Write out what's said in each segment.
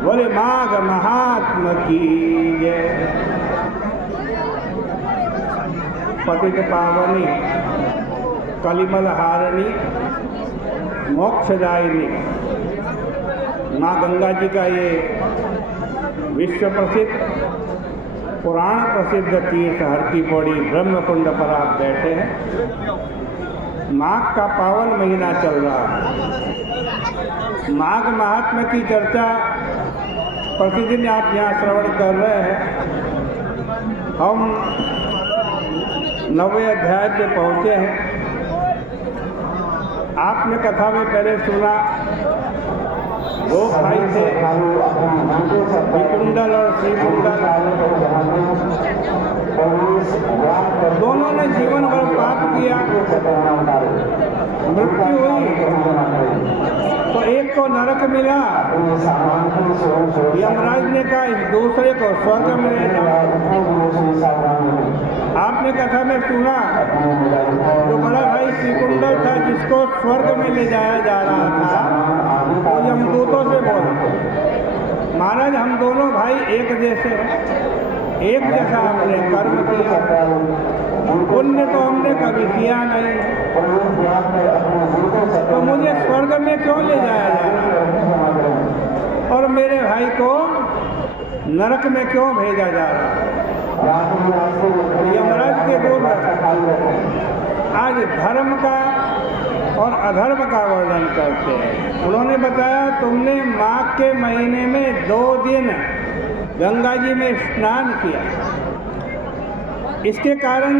बोले माघ महात्म की जय। पतित पावनी कलिमल हारिणी मोक्षदायिनी माँ गंगा जी का ये विश्व प्रसिद्ध पुराण प्रसिद्ध तीर्थ हर की पौड़ी ब्रह्मकुंड पर आप बैठे हैं। माघ का पावन महीना चल रहा है। माघ महात्म्य की चर्चा प्रतिदिन आप यहाँ श्रवण कर रहे हैं। हम 9वें अध्याय पे पहुँचे हैं। आपने कथा में पहले सुना, दो भाई थे, विकुंडल और श्रीकुंडल। दोनों ने जीवन भर पाप किया, मृत्यु हुई तो एक को नरक मिला। यमराज ने कहा इस दूसरे को स्वर्ग में ले जाओ। आपने कथा में सुना, जो बड़ा भाई श्रीकुंडल था जिसको स्वर्ग में ले जाया जा रहा था, वो यमदूतों से बोला, महाराज हम दोनों भाई एक जैसे हैं, एक जैसा हमने कर्म किया, पुण्य तो हमने कभी किया नहीं, तो मुझे स्वर्ग में क्यों ले जाया जा रहा है और मेरे भाई को नरक में क्यों भेजा जा रहा है। यमराज के दूत आज धर्म का और अधर्म का वर्णन करते हैं। उन्होंने बताया तुमने माघ के महीने में 2 दिन गंगा जी में स्नान किया, इसके कारण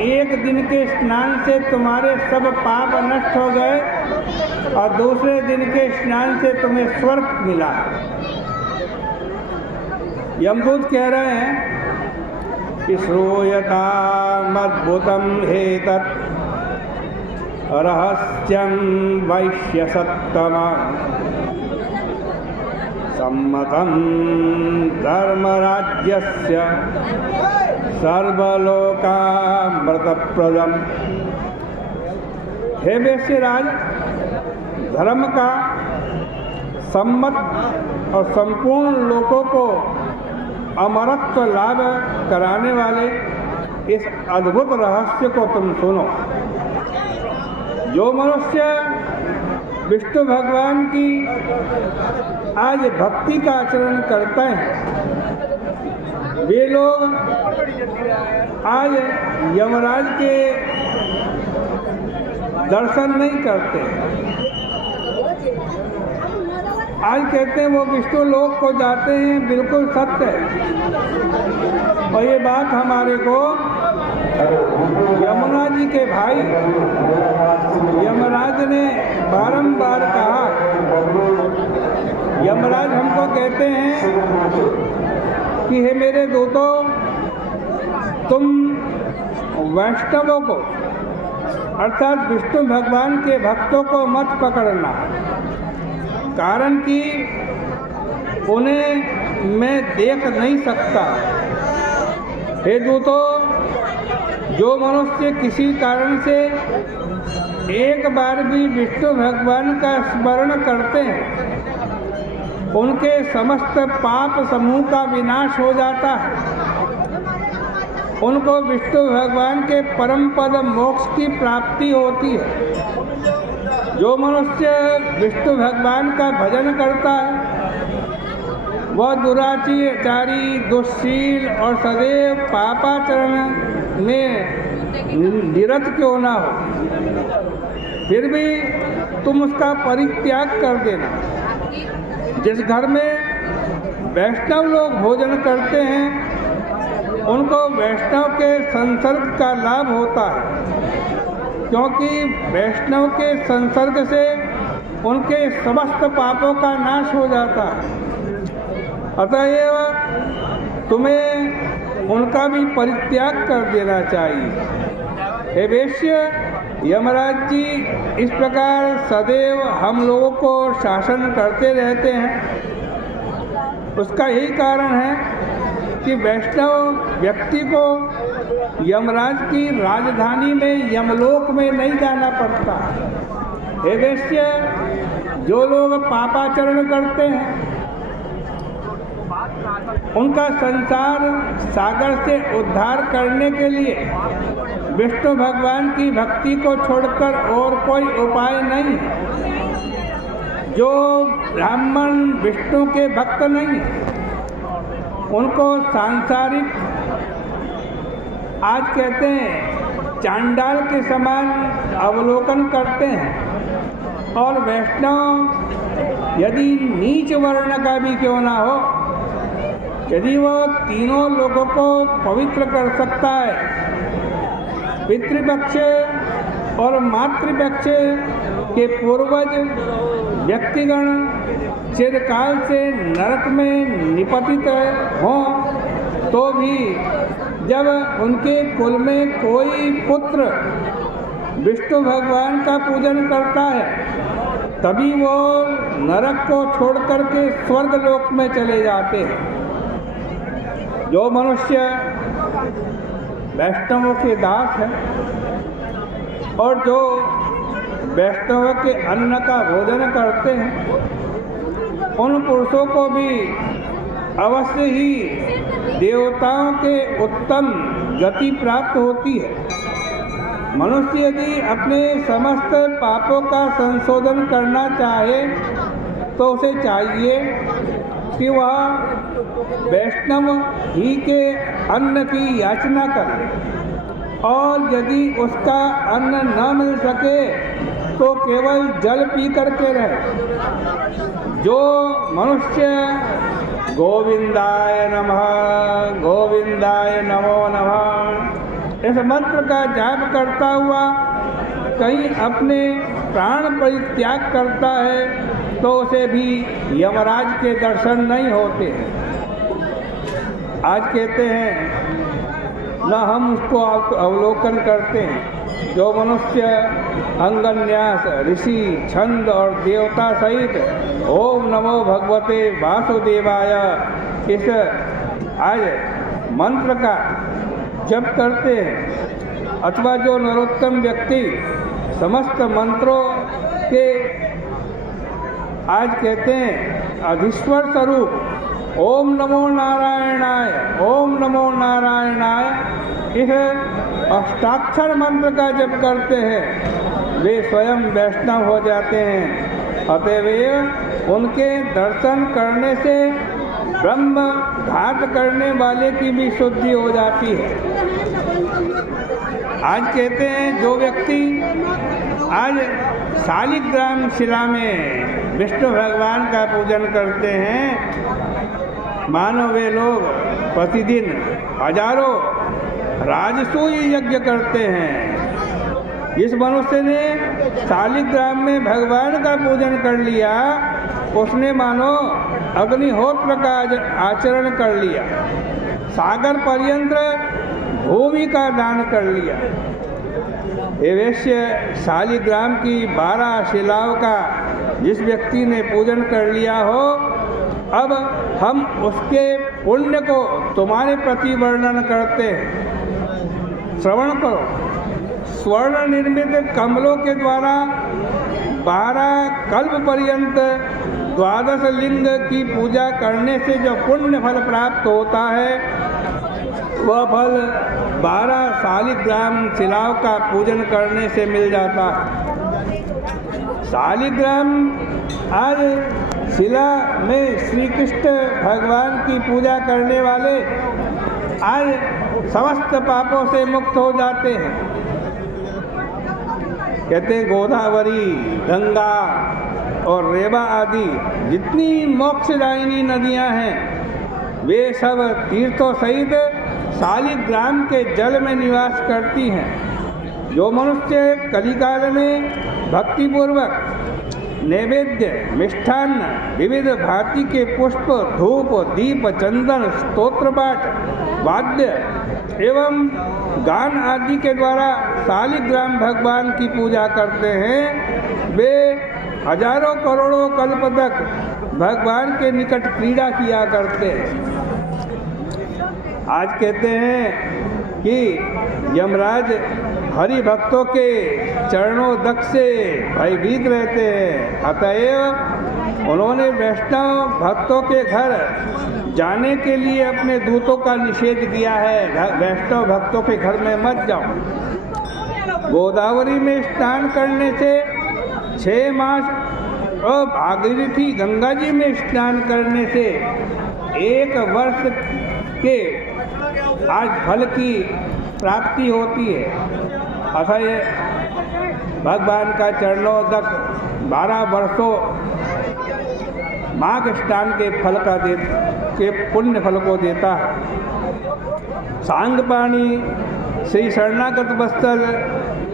एक दिन के स्नान से तुम्हारे सब पाप नष्ट हो गए और दूसरे दिन के स्नान से तुम्हें स्वर्ग मिला। यमदूत कह रहे हैं कि श्रूयतामद्भुतं हेतत् रहस्यं वैश्यसत्तमा सम्मतं धर्मराज्यस्य सर्वलोकामृतप्रदम्। हे वैश्यराज, धर्म का सम्मत और संपूर्ण लोकों को अमरत्व लाभ कराने वाले इस अद्भुत रहस्य को तुम सुनो। जो मनुष्य विष्णु भगवान की आज भक्ति का आचरण करते हैं, वे लोग आज यमराज के दर्शन नहीं करते। आज कहते हैं वो विष्णु लोक को जाते हैं, बिल्कुल सत्य है। और ये बात हमारे को यमुना जी के भाई यमराज ने बारंबार कहा। यमराज हमको कहते हैं कि हे मेरे दूतों, तुम वैष्णवों को अर्थात विष्णु भगवान के भक्तों को मत पकड़ना, कारण कि उन्हें मैं देख नहीं सकता। हे दूतों, जो मनुष्य किसी कारण से एक बार भी विष्णु भगवान का स्मरण करते हैं, उनके समस्त पाप समूह का विनाश हो जाता है। उनको विष्णु भगवान के परम पद मोक्ष की प्राप्ति होती है। जो मनुष्य विष्णु भगवान का भजन करता है, वह दुराचारी, दुश्शील और सदैव पापाचरण में निरत क्यों ना हो, फिर भी तुम उसका परित्याग कर देना। जिस घर में वैष्णव लोग भोजन करते हैं, उनको वैष्णव के संसर्ग का लाभ होता है, क्योंकि वैष्णव के संसर्ग से उनके समस्त पापों का नाश हो जाता है। अतएव तुम्हें उनका भी परित्याग कर देना चाहिए। हे वैश्य, यमराज जी इस प्रकार सदैव हम लोगों को शासन करते रहते हैं। उसका यही कारण है कि वैष्णव व्यक्ति को यमराज की राजधानी में यमलोक में नहीं जाना पड़ता। हे वैश्य, जो लोग पापाचरण करते हैं उनका संसार सागर से उद्धार करने के लिए विष्णु भगवान की भक्ति को छोड़कर और कोई उपाय नहीं है। जो ब्राह्मण विष्णु के भक्त नहीं उनको सांसारिक आज कहते हैं चांडाल के समान अवलोकन करते हैं, और वैष्णव यदि नीच वर्ण का भी क्यों ना हो, यदि वह तीनों लोगों को पवित्र कर सकता है, पितृपक्ष और मातृपक्ष के पूर्वज व्यक्तिगण चिरकाल से नरक में निपतित हों, तो भी जब उनके कुल में कोई पुत्र विष्णु भगवान का पूजन करता है तभी वो नरक को छोड़ करके स्वर्ग लोक में चले जाते हैं। जो मनुष्य वैष्णवों के दास है और जो वैष्णव के अन्न का भोजन करते हैं, उन पुरुषों को भी अवश्य ही देवताओं के उत्तम गति प्राप्त होती है। मनुष्य यदि अपने समस्त पापों का संशोधन करना चाहे तो उसे चाहिए कि वह वैष्णव ही के अन्न की याचना करे, और यदि उसका अन्न न मिल सके तो केवल जल पी करके रहे। जो मनुष्य गोविंदाय नमः गोविंदाय नमो नमः इस मंत्र का जाप करता हुआ कहीं अपने प्राण परित्याग करता है तो उसे भी यमराज के दर्शन नहीं होते। आज कहते हैं न हम उसको अवलोकन करते हैं। जो मनुष्य अंगन्यास ऋषि छंद और देवता सहित ओम नमो भगवते वासुदेवाय इस आज मंत्र का जप करते हैं, अथवा जो नरोत्तम व्यक्ति समस्त मंत्रों के आज कहते हैं अधीश्वर स्वरूप ओम नमो नारायणाय ओम नमो नारायणाय इस अष्टाक्षर मंत्र का जप करते हैं, वे स्वयं वैष्णव हो जाते हैं। अतएव उनके दर्शन करने से ब्रह्म घात करने वाले की भी शुद्धि हो जाती है। आज कहते हैं जो व्यक्ति आज शालिग्राम शिला में विष्णु भगवान का पूजन करते हैं, मानो वे लोग प्रतिदिन हजारों राजसूय यज्ञ करते हैं। जिस मनुष्य ने शालिग्राम में भगवान का पूजन कर लिया उसने मानो अग्निहोत्र का आचरण कर लिया, सागर पर्यंत भूमि का दान कर लिया। ये वैश्य शालिग्राम की 12 शिलाओं का जिस व्यक्ति ने पूजन कर लिया हो, अब हम उसके पुण्य को तुम्हारे प्रति वर्णन करते हैं। श्रवण करो। स्वर्ण निर्मित कमलों के द्वारा 12 कल्प पर्यंत 12 लिंग की पूजा करने से जो पुण्य फल प्राप्त होता है वह फल 12 शालिग्राम शिलाओं का पूजन करने से मिल जाता है। शालिग्राम आज शिला में श्री कृष्ण भगवान की पूजा करने वाले आज समस्त पापों से मुक्त हो जाते हैं। कहते हैं गोदावरी, गंगा और रेवा आदि जितनी मोक्षदायिनी नदियां हैं वे सब तीर्थों सहित शालिग्राम के जल में निवास करती हैं। जो मनुष्य कलिकाल में भक्तिपूर्वक नैवेद्य मिष्ठान्न विविध भांति के पुष्प धूप दीप चंदन स्तोत्र पाठ वाद्य एवं गान आदि के द्वारा शालिग्राम भगवान की पूजा करते हैं, वे हजारों करोड़ों कल्प तक भगवान के निकट क्रीड़ा किया करते हैं। आज कहते हैं कि यमराज हरि भक्तों के चरणों दक से भयभीत रहते हैं। अतएव उन्होंने वैष्णव भक्तों के घर जाने के लिए अपने दूतों का निषेध किया है। वैष्णव भक्तों के घर में मत जाओ। गोदावरी में स्नान करने से 6 मास और भागीरथी गंगा जी में स्नान करने से 1 वर्ष के आज फल की प्राप्ति होती है। ऐसा ये भगवान का चरणोदक 12 वर्षों माघ स्नान के फल का के पुण्य फल को देता है। सांगपाणी श्री शरणागत वत्सल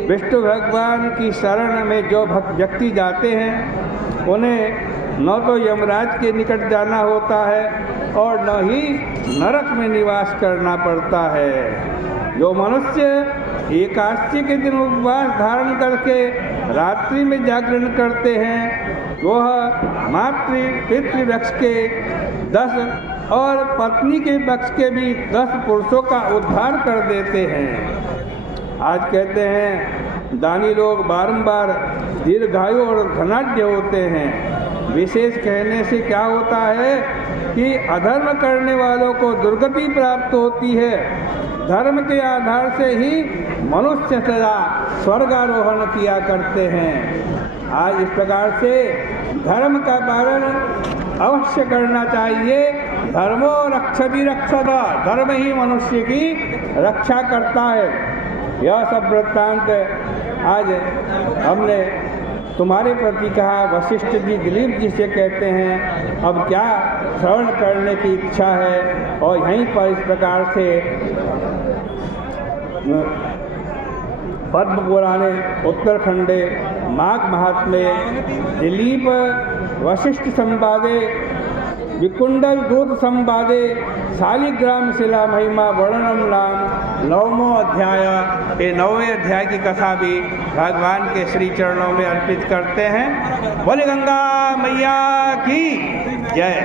विष्णु भगवान की शरण में जो व्यक्ति जाते हैं उन्हें न तो यमराज के निकट जाना होता है और न ही नरक में निवास करना पड़ता है। जो मनुष्य एकादशी के दिन उपवास धारण करके रात्रि में जागरण करते हैं वह मातृ पितृ वृक्ष के 10 और पत्नी के वृक्ष के भी 10 पुरुषों का उद्धार कर देते हैं। आज कहते हैं दानी लोग बारंबार दीर्घायु और धनाढ्य होते हैं। विशेष कहने से क्या होता है कि अधर्म करने वालों को दुर्गति प्राप्त होती है। धर्म के आधार से ही मनुष्य सदा स्वर्गारोहण किया करते हैं। आज इस प्रकार से धर्म का पालन अवश्य करना चाहिए। धर्मो रक्षति रक्षता, धर्म ही मनुष्य की रक्षा करता है। यह सब वृत्तांत आज हमने तुम्हारे प्रति कहा। वशिष्ठ जी दिलीप जी से कहते हैं अब क्या श्रवण करने की इच्छा है। और यहीं पर इस प्रकार से पद्म पुराणे उत्तरखंडे माघ महात्म्ये दिलीप वशिष्ठ संवादे विकुंडल दूत संवादे शालिग्राम शिला महिमा वर्णनम नाम 9वां अध्याय। ये 9वें अध्याय की कथा भी भगवान के श्री चरणों में अर्पित करते हैं। बोले गंगा मैया की जय।